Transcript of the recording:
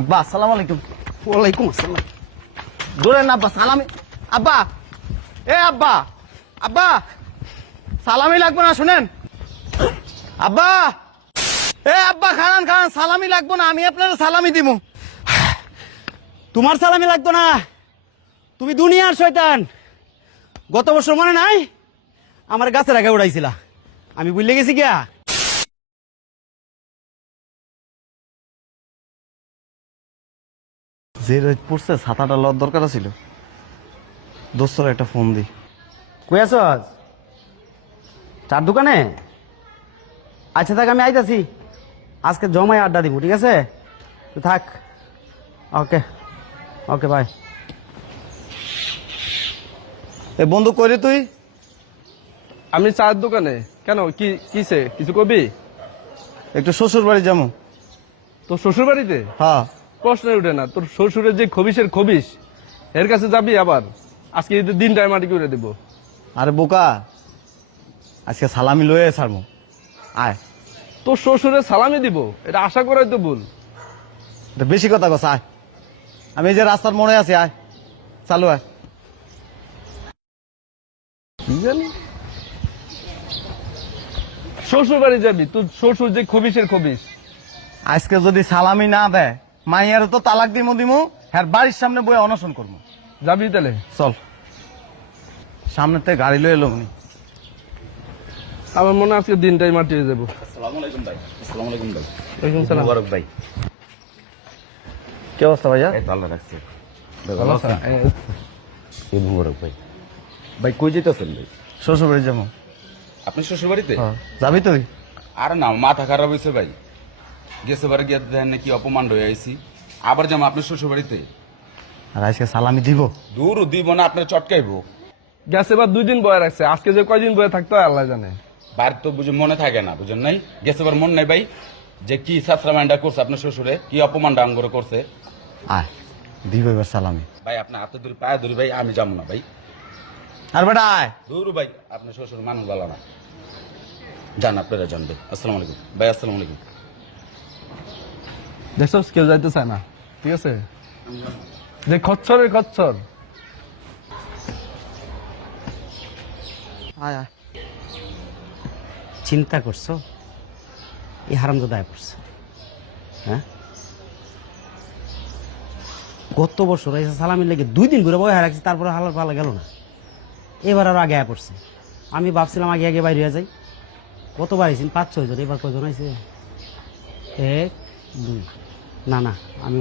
আব্বা আসসালামু আলাইকুম। ওয়ালাইকুম আসসালাম। ধরেন আব্বা সালামি। আব্বা এ আব্বা, আব্বা সালামি লাগবে না, শুনেন আব্বা। এ আব্বা খান খান, সালামি লাগবো না, আমি আপনার সালামি দিব। তোমার সালামি লাগতো না, তুমি দুনিয়ার শয়তান। গত বছর মনে নাই আমার গাছের আগে উড়াইছিলা, আমি বুঝলে গেছি গিয়া। যে রোদ পড়ছে ছাতাটা লওয়ার দরকার ছিল। দোস্তর একটা ফোন দি। কই আছস? চার দোকানে? আচ্ছা থাক, আমি আইতাছি। আজকে জমাই আড্ডা দিব, ঠিক আছে? তো থাক। ওকে ওকে, বাই। এ বন্ধু কইরে তুই? আমি চায়ের দোকানে। কেন, কি কিসে, কিছু কবি? একটু শ্বশুর বাড়ি যাবো। তোর শ্বশুর বাড়িতে? হ্যাঁ। প্রশ্নই উঠে না, তোর শ্বশুরের যে খবিসের খবিস, এর কাছে যাবি আবার? আজকে ঈদের দিনটায় মাটি করে দেবো। আরে বোকা, আজকে সালামি লয়ে ছাড়বো, আয়। তোর শ্বশুরের সালামি দিব, এটা আশা করাই তো ভুল। এটা বেশি কথা কস, আয়। আমি এই যে রাস্তার মোড়ে আছি, আয় চালু আয়। কি জানি শ্বশুর বাড়ি যাবি, তোর শ্বশুর যে খবিসের খবিস। আজকে যদি সালামি না দেয়, মাইয়ারও তো তালাক দিমু দিমু, হ্যাঁ বাড়ির সামনে বয়ে অনশন করবো। যাবি তাহলে? চল, সামনে থেকে গাড়ি লয়ে এলো উনি। আমার মনে হয় আজকে দিনটাই মাটি হয়ে যাবো। আসসালামু আলাইকুম ভাই। আসসালামু আলাইকুম ভাই। ওয়ালাইকুম সালাম। মুবারক ভাই। কি অবস্থা ভাইয়া? এই তো আল্লাহ রাখছে। ভাই ভালো ভালো আছেন? আছেন? ঈদ মুবারক ভাই। ভাই কই যেতেছেন ভাই? শ্বশুর বাড়ি যাবো। আপনি শ্বশুর বাড়িতে? হ্যাঁ, যাবি তুই? আরে না, মাথা খারাপ হয়েছে ভাই। গেছে বারে গিয়ে দেখেন নাকি অপমান হয়ে আইছি। আবার যাবো আপনার শ্বশুর বাড়িতে? আর আজকে সালামি দিব। দূর দিব না, আপনার চটকাইবো। গেছে এবার 2 দিন বয়ে রাখছে, আজকে যে কয়দিন বয়ে থাকতে হয় আল্লাহ জানে। বাড়ি তো বুঝে মনে থাকে না, বুঝেন নাই? গেছে বার মন নাই ভাই, যে কি সাসরা মাইন্ডা করছে আপনার শ্বশুরে, কি অপমান ডাঙ্গরে করছে। আয় দিব এবার সালামি। ভাই আপনার হাতে ধরি পায়ে ধরি ভাই, আমি যাবো না ভাই। আর বেটা আয়। দূর ভাই, আপনার শ্বশুর মানুষ ভালো না। যান, আপনারা জানবে। আসসালামু আলাইকুম ভাই। আসসালামু আলাইকুম। দেখছস কেউ যাইতে চায় না, ঠিক আছে? যে খচ্চরের খচ্চর। আয় আয়। চিন্তা করছো এই হারামজাদায় পড়ছে? হ্যাঁ, গত বছর এই সালামি লেগে 2 দিন ঘুরে বয়ে রাখছি, তারপরে হালার পালা গেল না। এবার আরো আগে পড়ছে। আমি ভাবছিলাম আগে আগে বাইরে হয়ে যাই। কতবার আইছেন? 5-6 জন। এবার কয়জন আইছে? 1 2। না না, আমি